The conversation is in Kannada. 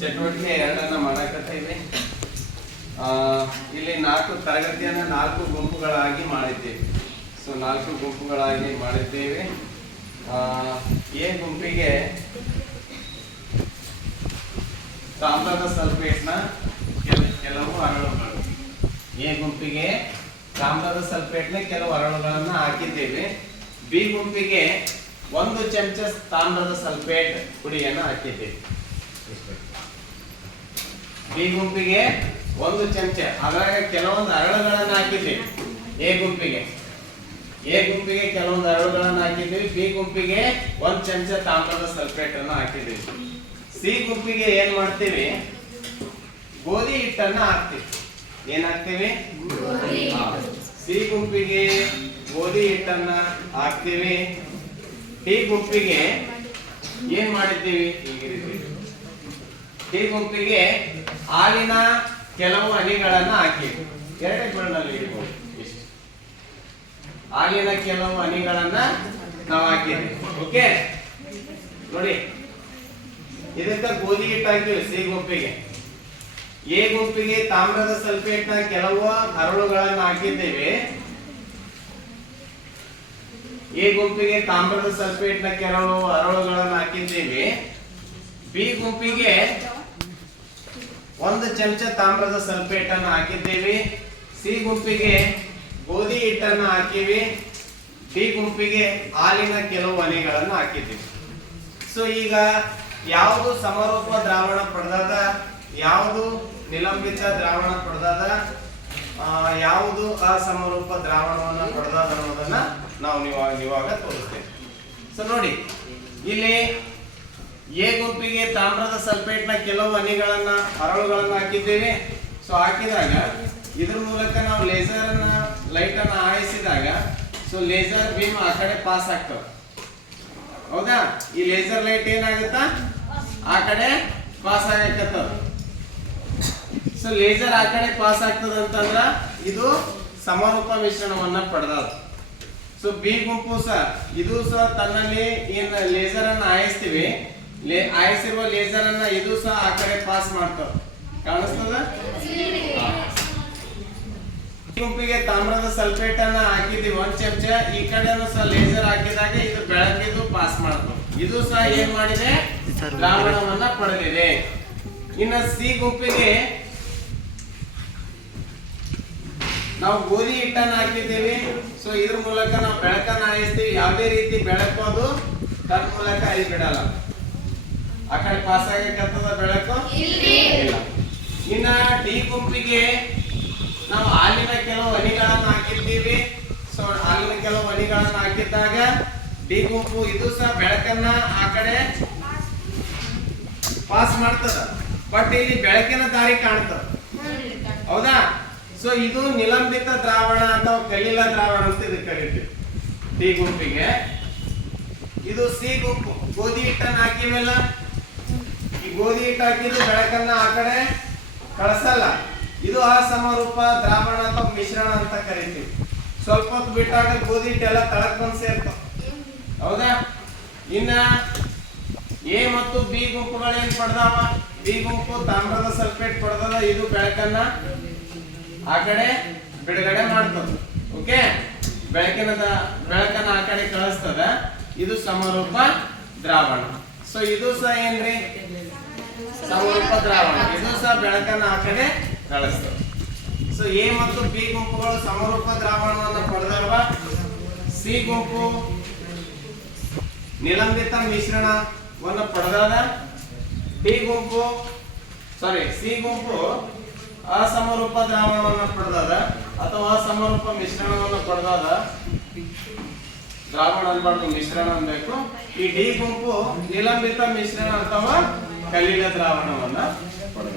ಚಟುವಟಿಕೆ 2 ಮಾಡಕತ್ತೀವಿ. ಇಲ್ಲಿ 4 ತರಗತಿಯನ್ನು 4 ಗುಂಪುಗಳಾಗಿ ಮಾಡಿದ್ದೇವೆ. ಸೊ 4 ಗುಂಪುಗಳಾಗಿ ಮಾಡಿದ್ದೇವೆ. ಎ ಗುಂಪಿಗೆ ತಾಮ್ರದ ಸಲ್ಫೇಟ್ನ ಕೆಲವು ಹರಳುಗಳು. ಎ ಗುಂಪಿಗೆ ತಾಮ್ರದ ಸಲ್ಫೇಟ್ನ ಕೆಲವು ಹರಳುಗಳನ್ನು ಹಾಕಿದ್ದೇವೆ. ಬಿ ಗುಂಪಿಗೆ 1 ಚಮಚ ತಾಮ್ರದ ಸಲ್ಫೇಟ್ ಪುಡಿಯನ್ನು ಹಾಕಿದ್ದೇವೆ. ಬಿ ಗುಂಪಿಗೆ 1 ಚಮಚ, ಅದರಾಗ ಕೆಲವೊಂದು ಹರಳುಗಳನ್ನು ಹಾಕಿದ್ದೇವೆ. ಎ ಗುಂಪಿಗೆ ಕೆಲವೊಂದು ಹರಳುಗಳನ್ನು ಹಾಕಿದ್ದೇವೆ. ಬಿ ಗುಂಪಿಗೆ 1 ಚಮಚ ತಾಮ್ರದ ಸಲ್ಫೇಟ್ ಅನ್ನು ಹಾಕಿದ್ದೇವೆ. ಸಿ ಗುಂಪಿಗೆ ಏನ್ ಮಾಡ್ತೀವಿ? ಗೋಧಿ ಹಿಟ್ಟನ್ನು ಹಾಕ್ತೀವಿ. ಏನ್ ಹಾಕ್ತೀವಿ? ಸಿ ಗುಂಪಿಗೆ ಗೋಧಿ ಹಿಟ್ಟನ್ನ ಹಾಕ್ತೀವಿ. ಡಿ ಗುಂಪಿಗೆ ಏನ್ ಮಾಡಿದ್ದೀವಿ? ಡಿ ಗುಂಪಿಗೆ ಹಾಲಿನ ಕೆಲವು ಹನಿಗಳನ್ನ ಹಾಕಿವಿ. 2 ಬಣ್ಣದಲ್ಲಿ ಇಡಬಹುದು. ಇಷ್ಟು ಹಾಲಿನ ಕೆಲವು ಹನಿಗಳನ್ನ ನಾವು ಹಾಕಿದ್ವಿ. ಓಕೆ, ನೋಡಿ, ಇದಕ್ಕೆ ಗೋಧಿ ಹಿಟ್ಟು ಹಾಕಿವಿ. ಸಿ ಗುಂಪಿಗೆ. ಎ ಗುಂಪಿಗೆ ತಾಮ್ರದ ಸಲ್ಫೇಟ್ನ ಕೆಲವು ಹರಳುಗಳನ್ನು ಹಾಕಿದ್ದೇವೆ. ಎ ಗುಂಪಿಗೆ ತಾಮ್ರದ ಸಲ್ಫೇಟ್ನ ಕೆಲವು ಹರಳುಗಳನ್ನು ಹಾಕಿದ್ದೇವೆ. ಬಿ ಗುಂಪಿಗೆ 1 ಚಮಚ ತಾಮ್ರದ ಸಲ್ಫೇಟ್ ಅನ್ನು ಹಾಕಿದ್ದೇವೆ. ಸಿ ಗುಂಪಿಗೆ ಗೋಧಿ ಹಿಟ್ಟನ್ನು ಹಾಕಿವಿ. ಡಿ ಗುಂಪಿಗೆ ಹಾಲಿನ ಕೆಲವು ಹನಿಗಳನ್ನು ಹಾಕಿದ್ದೇವೆ. ಸೊ ಈಗ ಯಾವುದು ಸಮರೂಪ ದ್ರಾವಣ ಪಡೆದಾದ, ಯಾವುದು ನಿಲಂಬಿತ ದ್ರಾವಣ ಪಡೆದಾದ, ಯಾವುದು ಅಸಮರೂಪ ದ್ರಾವಣವನ್ನು ಪಡೆದಾದ ಅನ್ನೋದನ್ನ ನಾವು ಇವಾಗ ತೋರಿಸ್ತೇವೆ. ಸೊ ನೋಡಿ, ಇಲ್ಲಿ ಎ ಗುಂಪಿಗೆ ತಾಮ್ರದ ಸಲ್ಫೇಟ್ನ ಕೆಲವು ಹನಿಗಳನ್ನ ಹರಳುಗಳನ್ನು ಹಾಕಿದ್ದೇವೆ. ಸೊ ಹಾಕಿದಾಗ ಇದ್ರ ಮೂಲಕ ನಾವು ಲೈಟ್ ಅನ್ನ ಹಾಯಿಸಿದಾಗ ಸೊ ಲೇಸರ್ ಬೀಮ್ ಆ ಕಡೆ ಪಾಸ್ ಆಗ್ತವೆ. ಹೌದಾ? ಈ ಲೇಸರ್ ಲೈಟ್ ಏನಾಗುತ್ತಾ? ಆ ಕಡೆ ಪಾಸ್ ಆಗಕತ್ತದ. ಸೊ ಲೇಸರ್ ಆ ಕಡೆ ಪಾಸ್ ಆಗ್ತದ ಅಂತಂದ್ರ ಇದು ಸಮರೂಪ ಮಿಶ್ರಣವನ್ನ ಪಡೆದ. ಸೊ ಬಿ ಗುಂಪು ಸಹ ಇದು ಸಹ ತನ್ನಲ್ಲಿ ಏನ್ ಲೇಸರ್ ಅನ್ನ ಹಾಯಿಸ್ತೀವಿ, ಹಾಯಿಸಿರುವ ಲೇಸರ್ ಅನ್ನ ಇದು ಸಹ ಆ ಕಡೆ ಪಾಸ್ ಮಾಡ್ತಾವ. ಕಾಣಿಸ್ತದ? ಗುಂಪಿಗೆ ತಾಮ್ರದ ಸಲ್ಫೇಟ್ ಅನ್ನ ಹಾಕಿದ್ವಿ 1 ಚಮಚ. ಈ ಕಡೆನೂ ಸಹ ಲೇಸರ್ ಹಾಕಿದಾಗ ಇದು ಬೆಳಕಿದು ಪಾಸ್ ಮಾಡ್ತಾವ. ಇದು ಸಹ ಏನ್ ಮಾಡಿದೆ? ದ್ರಾವಣವನ್ನ ಪಡೆದಿದೆ. ಇನ್ನ ಸಿ ಗುಂಪಿಗೆ ನಾವು ಗೋಧಿ ಹಿಟ್ಟನ್ನು ಹಾಕಿದ್ದೇವೆ. ಸೊ ಇದ್ರ ಮೂಲಕ ನಾವು ಬೆಳಕನ್ನು ಹಾಯಿಸ್ತೀವಿ. ಯಾವುದೇ ರೀತಿ ಬೆಳಕು ಅದು ತನ್ನ ಮೂಲಕ ಹರಿ ಬಿಡಲ್ಲ. ಆ ಕಡೆ ಪಾಸ್ ಆಗಕ್ಕಂತದ ಬೆಳಕು ಇಲ್ಲ. ಇನ್ನ ಡಿ ಗುಂಪಿಗೆ ನಾವು ಹಾಲಿನ ಕೆಲವು ಹನಿಗಳನ್ನು ಹಾಕಿದ್ದೀವಿ. ಸೊ ಹಾಲಿನ ಕೆಲವು ಹನಿಗಳನ್ನು ಹಾಕಿದ್ದಾಗ ಡಿ ಗುಂಪು ಇದು ಸಹ ಬೆಳಕನ್ನ ಆ ಕಡೆ ಪಾಸ್ ಮಾಡ್ತದ. ಬಟ್ ಇಲ್ಲಿ ಬೆಳಕಿನ ದಾರಿ ಕಾಣ್ತದ. ಹೌದಾ? ಸೊ ಇದು ನಿಲಂಬಿತ ದ್ರಾವಣ ಅಥವಾ ಕಲಿಲ ದ್ರಾವಣ ಅಂತ ಇದಕ್ಕೆ ಕರೀತೀವಿ. ಡಿ ಗುಂಪಿಗೆ. ಇದು ಸಿ ಗುಂಪು. ಗೋಧಿ ಹಿಟ್ಟನ್ನು ಹಾಕಿವೆಲ್ಲ, ಈ ಗೋಧಿ ಹಿಟ್ಟು ಹಾಕಿದ್ದು ಬೆಳಕನ್ನ ಆ ಕಡೆ ಕಳಿಸಲ್ಲ. ಇದು ಅಸಮರೂಪ ದ್ರಾವಣ ಅಥವಾ ಮಿಶ್ರಣ ಅಂತ ಕರಿತೀವಿ. ಸ್ವಲ್ಪ ಹೊತ್ತು ಬಿಟ್ಟಾಗ ಗೋಧಿ ಹಿಟ್ಟೆಲ್ಲ ತಳಕ್ ಬಂದು ಸೇರ್ತಾವ. ಹೌದಾ? ಇನ್ನ ಎ ಮತ್ತು ಬಿ ಗುಂಪುಗಳೇನ್ ಪಡೆದಾವ? ಬಿ ಗುಂಪು ತಾಮ್ರದ ಸಲ್ಫೇಟ್ ಪಡೆದದ. ಇದು ಬೆಳಕನ್ನ ಆ ಕಡೆ ಬಿಡುಗಡೆ ಮಾಡ್ತದ. ಓಕೆ, ಬೆಳಕನ್ನ ಆ ಕಡೆ ಕಳಿಸ್ತದ. ಇದು ಸಮರೂಪ ದ್ರಾವಣ. ಸೊ ಇದು ಸಹ ಏನ್ರಿ? ಸಮರೂಪ ದ್ರಾವಣ. ಇದು ಸಹ ಬೆಳಕನ್ನ ಆ ಕಡೆ ಕಳಿಸ್ತದ. ಸೊ ಎ ಮತ್ತು ಬಿ ಗುಂಪುಗಳು ಸಮರೂಪ ದ್ರಾವಣವನ್ನು ಪಡೆದವ. ಸಿ ಗುಂಪು ನಿಲಂಬಿತ ಮಿಶ್ರಣವನ್ನು ಪಡೆದಾದ. ಸಿ ಗುಂಪು ಅಸಮರೂಪ ದ್ರಾವಣವನ್ನು ಪಡೆದಾದ ಅಥವಾ ಅಸಮರೂಪ ಮಿಶ್ರಣವನ್ನು ಪಡೆದಾದ. ದ್ರಾವಣ ಅನ್ಬಾರ್ದು, ಮಿಶ್ರಣ ಅನ್ಬೇಕು. ಈ ಡಿ ಗುಂಪು ನಿಲಂಬಿತ ಮಿಶ್ರಣ ಅಥವಾ ಕಲಿಲ ದ್ರಾವಣವನ್ನ ಪಡೆದ.